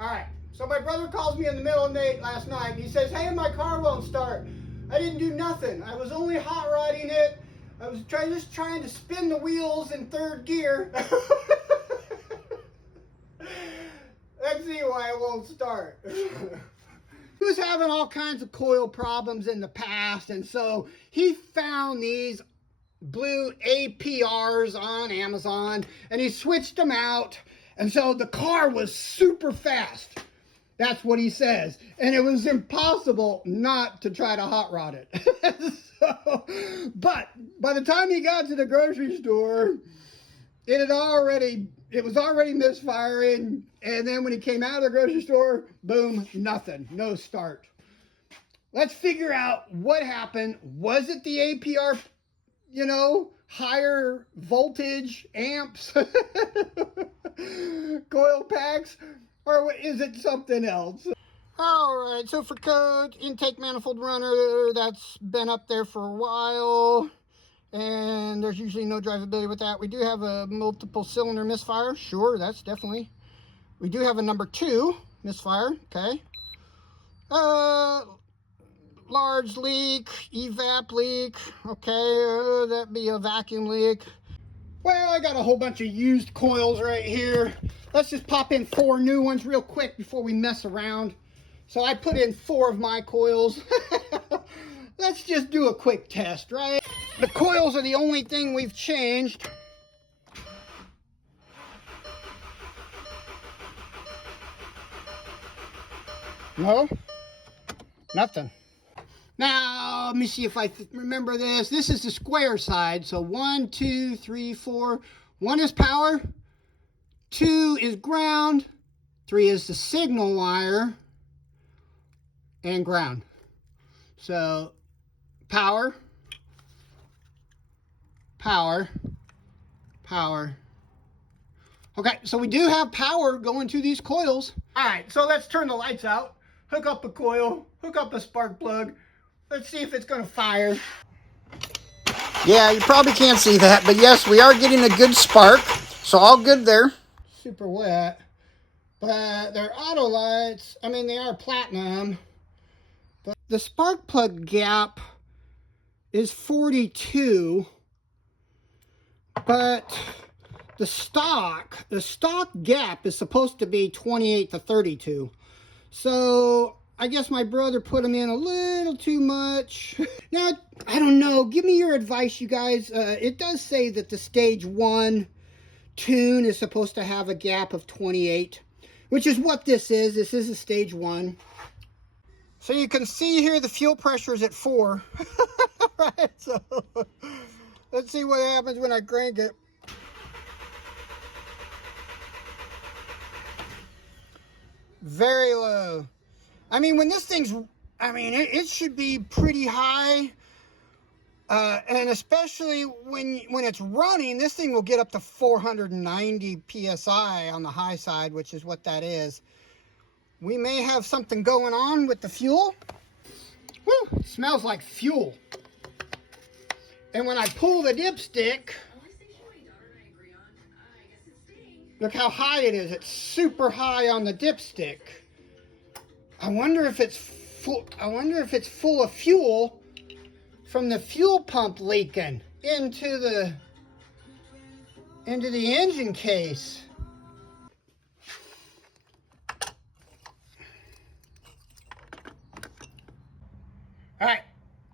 All right. So my brother calls me in the middle of the night last night. And he says, "Hey, my car won't start. I didn't do nothing. I was only hot rodding it. I was just trying to spin the wheels in third gear." Let's see why it won't start. He was having all kinds of coil problems in the past, and so he found these blue APRs on Amazon, and he switched them out, and so the car was super fast. That's what he says, and it was impossible not to try to hot rod it. But by the time he got to the grocery store, it was already misfiring, and then when he came out of the grocery store, boom, nothing, no start. Let's figure out what happened. Was it the APR, higher voltage amps, coil packs, or is it something else? All right, so for code, intake manifold runner, that's been up there for a while, and there's usually no drivability with that. We do have a multiple cylinder misfire. Sure, that's definitely. We do have a number 2 misfire, okay. Large leak, evap leak, okay, that'd be a vacuum leak. Well, I got a whole bunch of used coils right here. Let's just pop in 4 new ones real quick before we mess around. So I put in 4 of my coils. Let's just do a quick test, right? The coils are the only thing we've changed. No, nothing. Now, let me see if I remember this. This is the square side. So 1, 2, 3, 4. 1 is power. 2 is ground. 3 is the signal wire. And ground. So power, power, power. Okay, so we do have power going to these coils. All right, so let's turn the lights out, hook up a coil, hook up a spark plug. Let's see if it's gonna fire. Yeah, you probably can't see that, but yes, we are getting a good spark. So all good there. Super wet, but they're auto lights. I mean, they are platinum. But the spark plug gap is 42, but the stock gap is supposed to be 28 to 32. So I guess my brother put them in a little too much. Now, I don't know. Give me your advice, you guys. It does say that the stage 1 tune is supposed to have a gap of 28, which is what this is. This is a stage 1. So you can see here the fuel pressure is at 4. Right, so let's see what happens when I crank it. Very low. I mean, when this thing's, it should be pretty high. And especially when it's running, this thing will get up to 490 PSI on the high side, which is what that is. We may have something going on with the fuel. Woo, it smells like fuel. And when I pull the dipstick, look how high it is. It's super high on the dipstick. I wonder if it's full of fuel from the fuel pump leaking into the engine case. All right,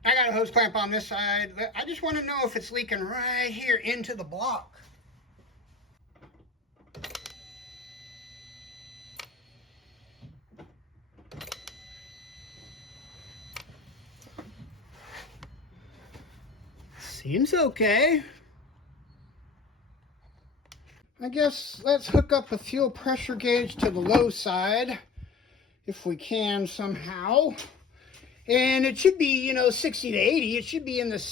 I got a hose clamp on this side. I just want to know if it's leaking right here into the block. Seems okay. I guess let's hook up a fuel pressure gauge to the low side, if we can somehow. And it should be, 60 to 80. It should be in the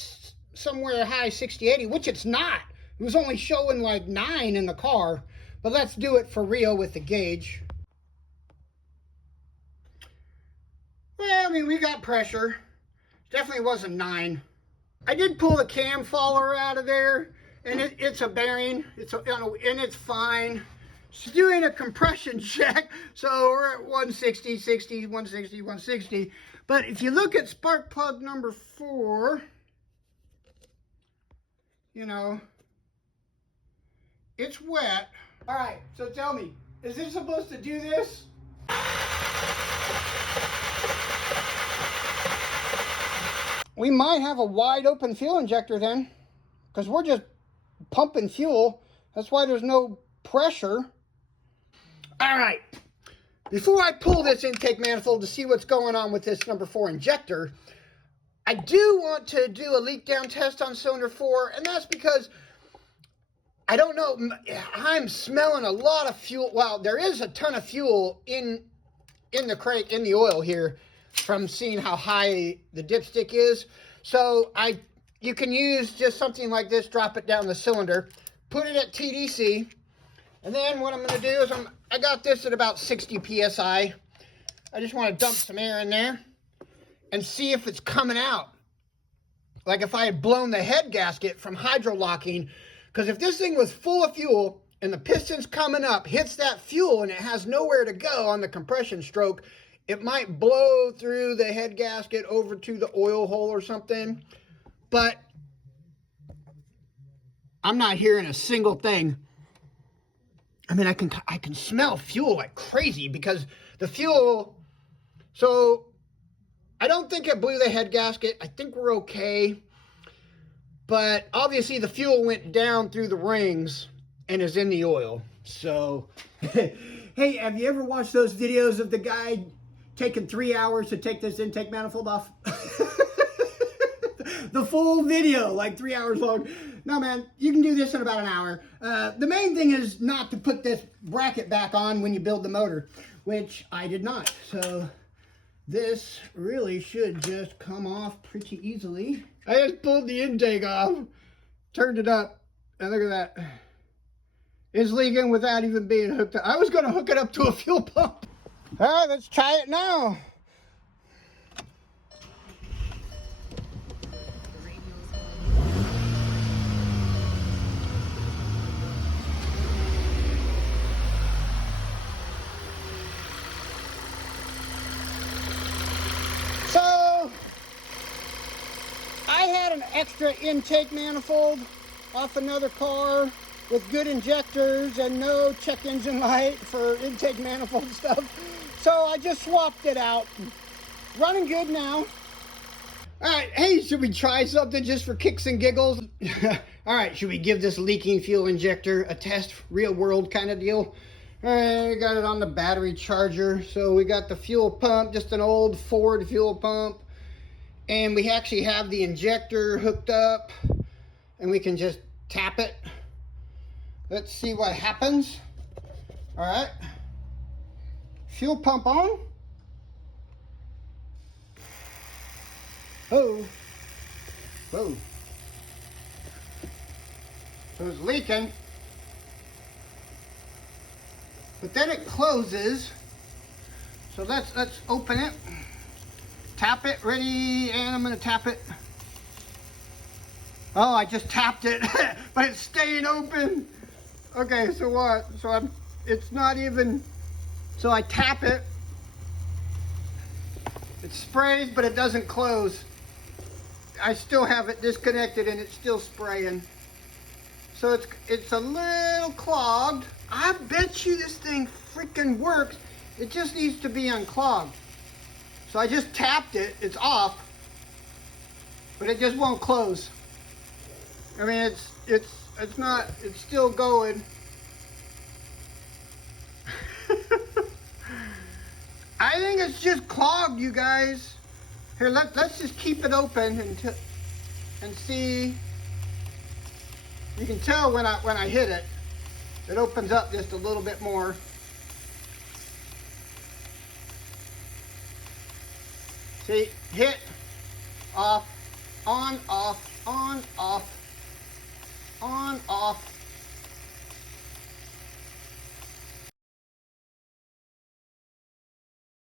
somewhere high 60, 80, which it's not. It was only showing like 9 in the car. But let's do it for real with the gauge. Well, we got pressure. Definitely wasn't 9. I did pull the cam follower out of there, and it's a bearing. And it's fine. doing a compression check. So we're at 160, 60, 160, 160. But if you look at spark plug number 4, you know, it's wet. All right, so tell me, is this supposed to do this? We might have a wide open fuel injector then, because we're just pumping fuel. That's why there's no pressure. All right, before I pull this intake manifold to see what's going on with this number 4 injector, I do want to do a leak down test on cylinder 4, and that's because I don't know, I'm smelling a lot of fuel. Well, there is a ton of fuel in the crank, in the oil here, from seeing how high the dipstick is. So you can use just something like this, drop it down the cylinder, put it at TDC, and then what I'm going to do is I got this at about 60 PSI. I just want to dump some air in there and see if it's coming out. Like if I had blown the head gasket from hydrolocking, because if this thing was full of fuel and the piston's coming up, hits that fuel and it has nowhere to go on the compression stroke, it might blow through the head gasket over to the oil hole or something. But I'm not hearing a single thing. I mean, I can smell fuel like crazy because the fuel, so I don't think it blew the head gasket. I think we're okay. But obviously the fuel went down through the rings and is in the oil. So, hey, have you ever watched those videos of the guy taking 3 hours to take this intake manifold off? The full video, like 3 hours long. No, man, you can do this in about an hour. The main thing is not to put this bracket back on when you build the motor, which I did not. So this really should just come off pretty easily. I just pulled the intake off, turned it up, and look at that. It's leaking without even being hooked up. I was going to hook it up to a fuel pump. All right, let's try it now. So, I had an extra intake manifold off another car with good injectors and no check engine light for intake manifold stuff. So I just swapped it out. Running good now. All right, hey, should we try something just for kicks and giggles? All right, should we give this leaking fuel injector a test, real world kind of deal? All right, got it on the battery charger. So we got the fuel pump, just an old Ford fuel pump. And we actually have the injector hooked up and we can just tap it. Let's see what happens. All right. Fuel pump on. Oh. Whoa. So it's leaking. But then it closes. So let's open it. Tap it, ready, and I'm gonna tap it. Oh, I just tapped it, but it's staying open. Okay, so what? So it's not even, so I tap it. It sprays, but it doesn't close. I still have it disconnected and it's still spraying. So it's a little clogged. I bet you this thing freaking works. It just needs to be unclogged. So I just tapped it, it's off, but it just won't close. I mean, it's not, it's still going. I think it's just clogged, you guys. Here, let's just keep it open and see. You can tell when I hit it, it opens up just a little bit more. See, hit, off, on, off, on, off, on, off.